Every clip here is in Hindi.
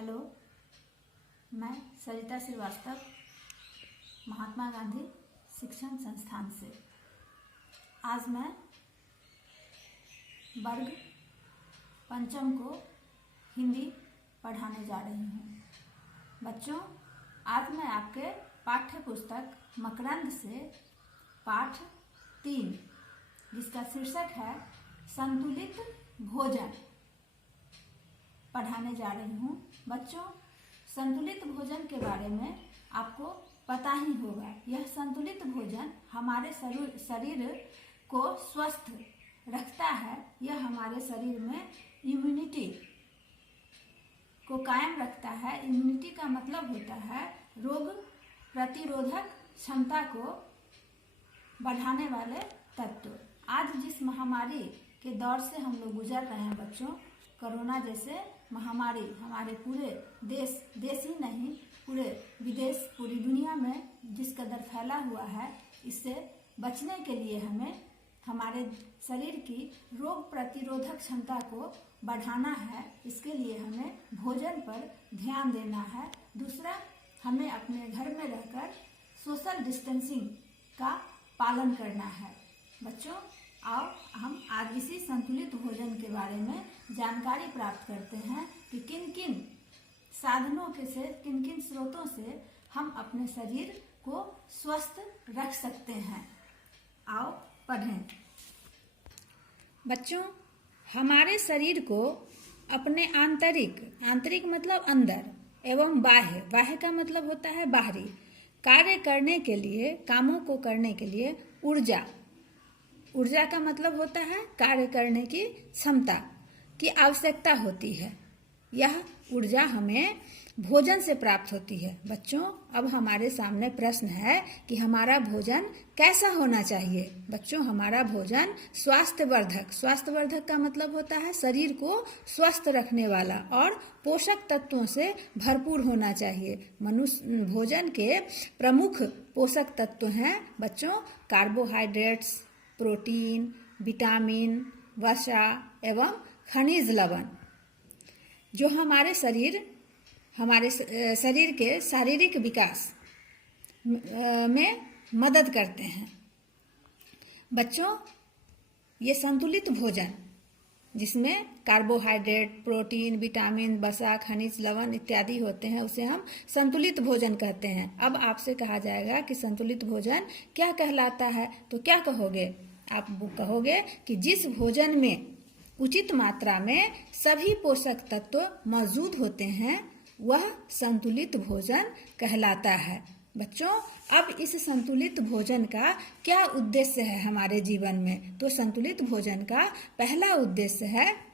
हेलो, मैं सरिता श्रीवास्तव महात्मा गांधी शिक्षण संस्थान से आज मैं वर्ग पंचम को हिंदी पढ़ाने जा रही हूँ। बच्चों, आज मैं आपके पाठ्य पुस्तक मकरंद से पाठ 3 जिसका शीर्षक है संतुलित भोजन पढ़ाने जा रही हूँ। बच्चों, संतुलित भोजन के बारे में आपको पता ही होगा। यह संतुलित भोजन हमारे शरीर को स्वस्थ रखता है। यह हमारे शरीर में इम्यूनिटी को कायम रखता है। इम्यूनिटी का मतलब होता है रोग प्रतिरोधक क्षमता को बढ़ाने वाले तत्व। आज जिस महामारी के दौर से हम लोग गुजर रहे हैं बच्चों, कोरोना जैसे महामारी हमारे पूरे देश ही नहीं पूरे विदेश पूरी दुनिया में जिस कदर फैला हुआ है, इससे बचने के लिए हमें हमारे शरीर की रोग प्रतिरोधक क्षमता को बढ़ाना है। इसके लिए हमें भोजन पर ध्यान देना है। दूसरा, हमें अपने घर में रहकर सोशल डिस्टेंसिंग का पालन करना है। बच्चों, आओ हम आज इसी संतुलित भोजन के बारे में जानकारी प्राप्त करते हैं कि किन किन साधनों से किन किन स्रोतों से हम अपने शरीर को स्वस्थ रख सकते हैं। आओ पढ़ें। बच्चों, हमारे शरीर को अपने आंतरिक मतलब अंदर एवं बाह्य का मतलब होता है बाहरी कार्य करने के लिए, कामों को करने के लिए ऊर्जा का मतलब होता है कार्य करने की क्षमता की आवश्यकता होती है। यह ऊर्जा हमें भोजन से प्राप्त होती है। बच्चों, अब हमारे सामने प्रश्न है कि हमारा भोजन कैसा होना चाहिए। बच्चों, हमारा भोजन स्वास्थ्यवर्धक का मतलब होता है शरीर को स्वस्थ रखने वाला और पोषक तत्वों से भरपूर होना चाहिए। भोजन के प्रमुख पोषक तत्व हैं बच्चों कार्बोहाइड्रेट्स, प्रोटीन, विटामिन, वसा एवं खनिज लवण, जो हमारे शरीर के शारीरिक विकास में मदद करते हैं। बच्चों, ये संतुलित भोजन जिसमें कार्बोहाइड्रेट, प्रोटीन, विटामिन, वसा, खनिज लवण इत्यादि होते हैं, उसे हम संतुलित भोजन कहते हैं। अब आपसे कहा जाएगा कि संतुलित भोजन क्या कहलाता है, तो क्या कहोगे? आप कहोगे कि जिस भोजन में उचित मात्रा में सभी पोषक तत्व मौजूद होते हैं वह संतुलित भोजन कहलाता है। बच्चों, अब इस संतुलित भोजन का क्या उद्देश्य है हमारे जीवन में? तो संतुलित भोजन का पहला उद्देश्य है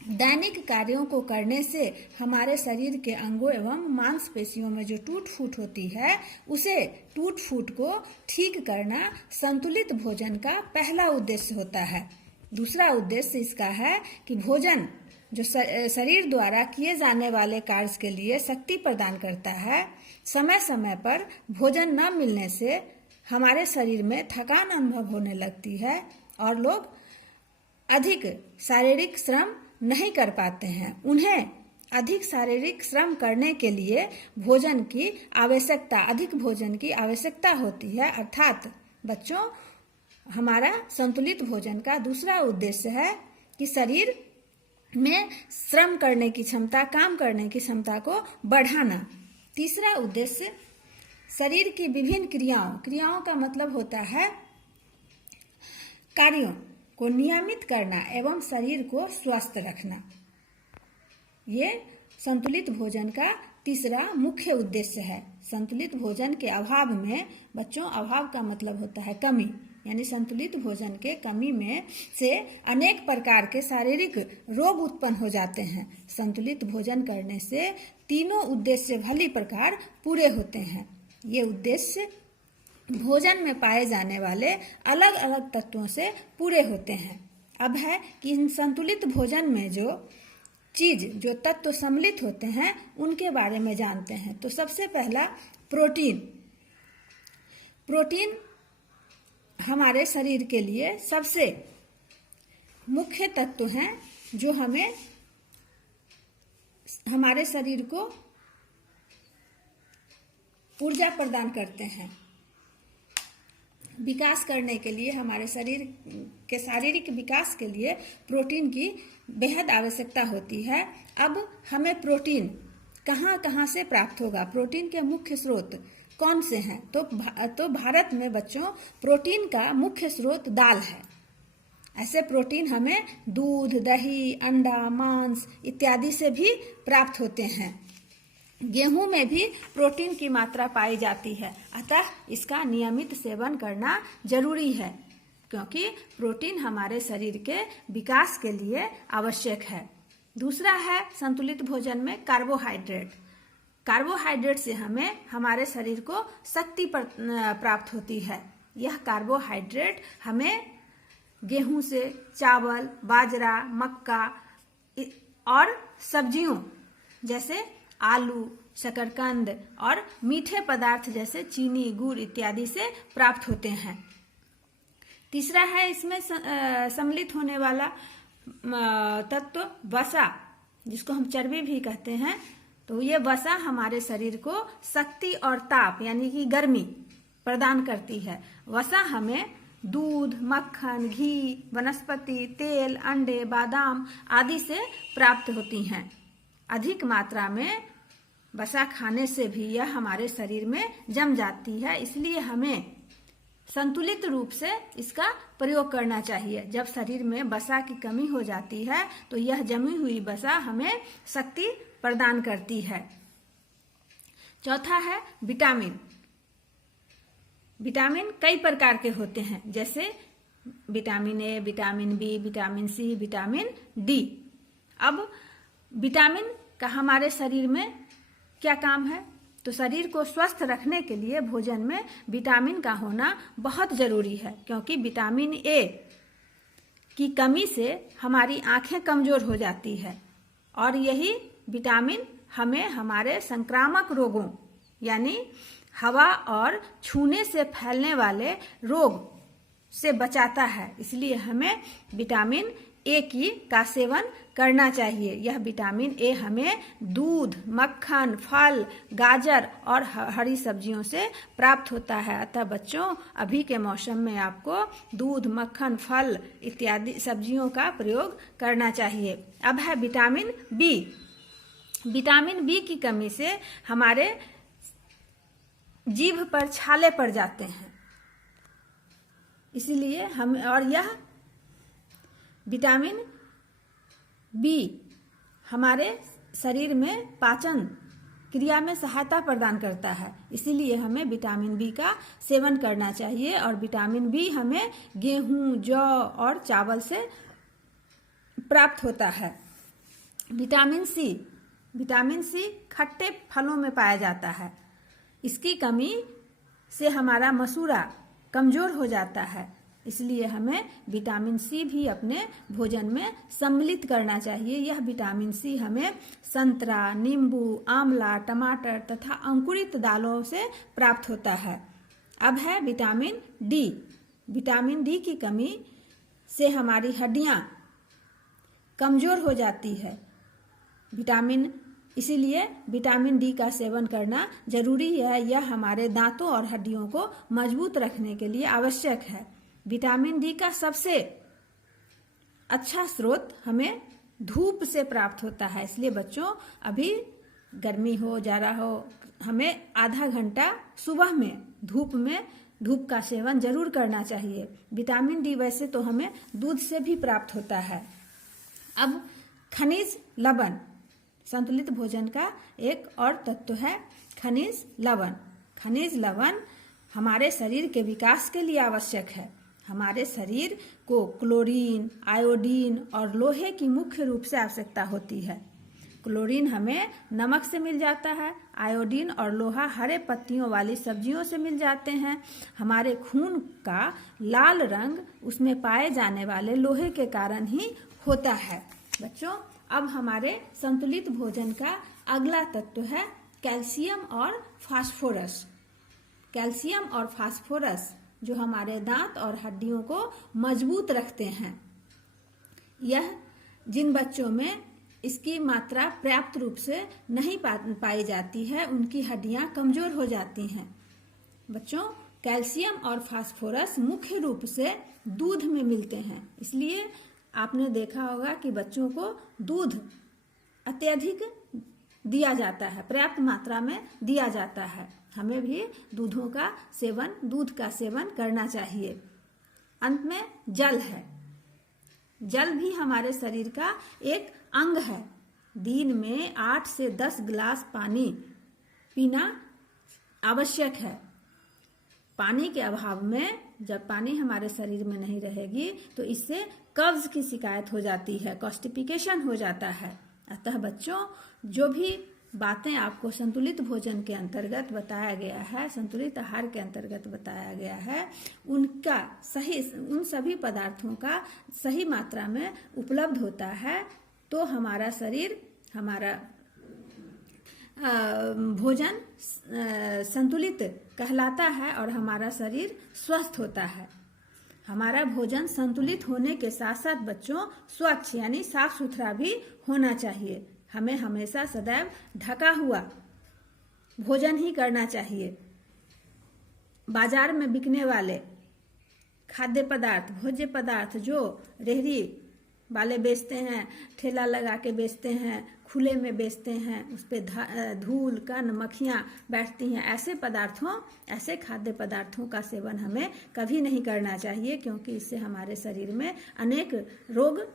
दैनिक कार्यों को करने से हमारे शरीर के अंगों एवं मांसपेशियों में जो टूट फूट होती है, उसे टूट फूट को ठीक करना संतुलित भोजन का पहला उद्देश्य होता है। दूसरा उद्देश्य इसका है कि भोजन जो शरीर द्वारा किए जाने वाले कार्य के लिए शक्ति प्रदान करता है। समय समय पर भोजन न मिलने से हमारे शरीर में थकान अनुभव होने लगती है और लोग अधिक शारीरिक श्रम नहीं कर पाते हैं। उन्हें अधिक शारीरिक श्रम करने के लिए अधिक भोजन की आवश्यकता होती है। अर्थात बच्चों, हमारा संतुलित भोजन का दूसरा उद्देश्य है कि शरीर में श्रम करने की क्षमता, काम करने की क्षमता को बढ़ाना। तीसरा उद्देश्य शरीर की विभिन्न क्रियाओं का मतलब होता है कार्यों को नियमित करना एवं शरीर को स्वस्थ रखना। ये संतुलित भोजन का तीसरा मुख्य उद्देश्य है। संतुलित भोजन के अभाव में बच्चों, अभाव का मतलब होता है कमी, यानी संतुलित भोजन के कमी में से अनेक प्रकार के शारीरिक रोग उत्पन्न हो जाते हैं। संतुलित भोजन करने से तीनों उद्देश्य भली प्रकार पूरे होते हैं। ये उद्देश्य भोजन में पाए जाने वाले अलग अलग तत्वों से पूरे होते हैं। अब है कि इन संतुलित भोजन में जो तत्व सम्मिलित होते हैं उनके बारे में जानते हैं। तो सबसे पहला प्रोटीन हमारे शरीर के लिए सबसे मुख्य तत्व हैं जो हमें हमारे शरीर को ऊर्जा प्रदान करते हैं। विकास करने के लिए, हमारे शरीर के शारीरिक विकास के लिए प्रोटीन की बेहद आवश्यकता होती है। अब हमें प्रोटीन कहाँ कहाँ से प्राप्त होगा, प्रोटीन के मुख्य स्रोत कौन से हैं? तो भारत में बच्चों प्रोटीन का मुख्य स्रोत दाल है। ऐसे प्रोटीन हमें दूध, दही, अंडा, मांस इत्यादि से भी प्राप्त होते हैं। गेहूं में भी प्रोटीन की मात्रा पाई जाती है, अतः इसका नियमित सेवन करना जरूरी है, क्योंकि प्रोटीन हमारे शरीर के विकास के लिए आवश्यक है। दूसरा है संतुलित भोजन में कार्बोहाइड्रेट। कार्बोहाइड्रेट से हमें हमारे शरीर को शक्ति प्राप्त होती है। यह कार्बोहाइड्रेट हमें गेहूं से, चावल, बाजरा, मक्का और सब्जियों जैसे आलू, शकरकंद और मीठे पदार्थ जैसे चीनी, गुड़ इत्यादि से प्राप्त होते हैं। तीसरा है इसमें सम्मिलित होने वाला तत्व वसा, जिसको हम चर्बी भी कहते हैं। तो ये वसा हमारे शरीर को शक्ति और ताप यानी कि गर्मी प्रदान करती है। वसा हमें दूध, मक्खन, घी, वनस्पति तेल, अंडे, बादाम आदि से प्राप्त होती हैं। अधिक मात्रा में वसा खाने से भी यह हमारे शरीर में जम जाती है, इसलिए हमें संतुलित रूप से इसका प्रयोग करना चाहिए। जब शरीर में वसा की कमी हो जाती है तो यह जमी हुई वसा हमें शक्ति प्रदान करती है। चौथा है विटामिन। विटामिन कई प्रकार के होते हैं, जैसे vitamin A, vitamin B, vitamin C, vitamin D. अब विटामिन का हमारे शरीर में क्या काम है? तो शरीर को स्वस्थ रखने के लिए भोजन में विटामिन का होना बहुत जरूरी है, क्योंकि विटामिन ए की कमी से हमारी आंखें कमजोर हो जाती है और यही विटामिन हमें हमारे संक्रामक रोगों यानी हवा और छूने से फैलने वाले रोग से बचाता है। इसलिए हमें विटामिन ए का सेवन करना चाहिए। यह विटामिन ए हमें दूध, मक्खन, फल, गाजर और हरी सब्जियों से प्राप्त होता है। अतः बच्चों, अभी के मौसम में आपको दूध, मक्खन, फल इत्यादि सब्जियों का प्रयोग करना चाहिए। अब है विटामिन बी। विटामिन बी की कमी से हमारे जीभ पर छाले पड़ जाते हैं, इसलिए हम और यह विटामिन बी हमारे शरीर में पाचन क्रिया में सहायता प्रदान करता है, इसीलिए हमें विटामिन बी का सेवन करना चाहिए। और विटामिन बी हमें गेहूं, जौ और चावल से प्राप्त होता है। Vitamin C. विटामिन सी खट्टे फलों में पाया जाता है। इसकी कमी से हमारा मसूड़ा कमजोर हो जाता है, इसलिए हमें विटामिन सी भी अपने भोजन में सम्मिलित करना चाहिए। यह विटामिन सी हमें संतरा, नींबू, आंवला, टमाटर तथा अंकुरित दालों से प्राप्त होता है। अब है विटामिन डी। विटामिन डी की कमी से हमारी हड्डियां कमजोर हो जाती है। इसीलिए विटामिन डी का सेवन करना जरूरी है। यह हमारे दांतों और हड्डियों को मजबूत रखने के लिए आवश्यक है। विटामिन डी का सबसे अच्छा स्रोत हमें धूप से प्राप्त होता है, इसलिए बच्चों, अभी गर्मी हो, जाड़ा हो, हमें आधा घंटा सुबह में धूप का सेवन जरूर करना चाहिए। विटामिन डी वैसे तो हमें दूध से भी प्राप्त होता है। अब खनिज लवण। संतुलित भोजन का एक और तत्व है खनिज लवण। खनिज लवण हमारे शरीर के विकास के लिए आवश्यक है। हमारे शरीर को क्लोरीन, आयोडीन और लोहे की मुख्य रूप से आवश्यकता होती है। क्लोरीन हमें नमक से मिल जाता है, आयोडीन और लोहा हरे पत्तियों वाली सब्जियों से मिल जाते हैं। हमारे खून का लाल रंग उसमें पाए जाने वाले लोहे के कारण ही होता है। बच्चों, अब हमारे संतुलित भोजन का अगला तत्व है कैल्शियम और फास्फोरस। कैल्शियम और फास्फोरस जो हमारे दांत और हड्डियों को मजबूत रखते हैं। यह जिन बच्चों में इसकी मात्रा पर्याप्त रूप से नहीं पाई जाती है, उनकी हड्डियां कमजोर हो जाती हैं। बच्चों, कैल्शियम और फास्फोरस मुख्य रूप से दूध में मिलते हैं, इसलिए आपने देखा होगा कि बच्चों को दूध अत्यधिक दिया जाता है, पर्याप्त मात्रा में दिया जाता है। हमें भी दूध का सेवन करना चाहिए। अंत में जल है। जल भी हमारे शरीर का एक अंग है। दिन में 8 से 10 गिलास पानी पीना आवश्यक है। पानी के अभाव में जब पानी हमारे शरीर में नहीं रहेगी तो इससे कब्ज की शिकायत हो जाती है, कॉन्स्टिपेशन हो जाता है। अतः बच्चों, जो भी बातें आपको संतुलित भोजन के अंतर्गत बताया गया है, संतुलित आहार के अंतर्गत बताया गया है, उन सभी पदार्थों का सही मात्रा में उपलब्ध होता है तो हमारा शरीर, हमारा भोजन संतुलित कहलाता है और हमारा शरीर स्वस्थ होता है। हमारा भोजन संतुलित होने के साथ साथ बच्चों स्वच्छ यानी साफ सुथरा भी होना चाहिए। हमें हमेशा सदैव ढका हुआ भोजन ही करना चाहिए। बाजार में बिकने वाले खाद्य पदार्थ, भोज्य पदार्थ जो रेहड़ी वाले बेचते हैं, ठेला लगा के बेचते हैं, खुले में बेचते हैं, उस पर धूल कण मक्खियाँ बैठती हैं, ऐसे खाद्य पदार्थों का सेवन हमें कभी नहीं करना चाहिए, क्योंकि इससे हमारे शरीर में अनेक रोग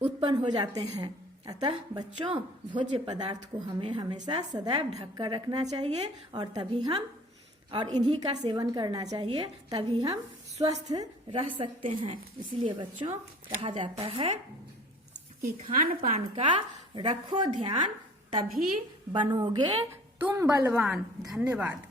उत्पन्न हो जाते हैं। अतः बच्चों, भोज्य पदार्थ को हमें हमेशा सदैव ढक कर रखना चाहिए और इन्हीं का सेवन करना चाहिए, तभी हम स्वस्थ रह सकते हैं। इसलिए बच्चों, कहा जाता है कि खान पान का रखो ध्यान, तभी बनोगे तुम बलवान। धन्यवाद।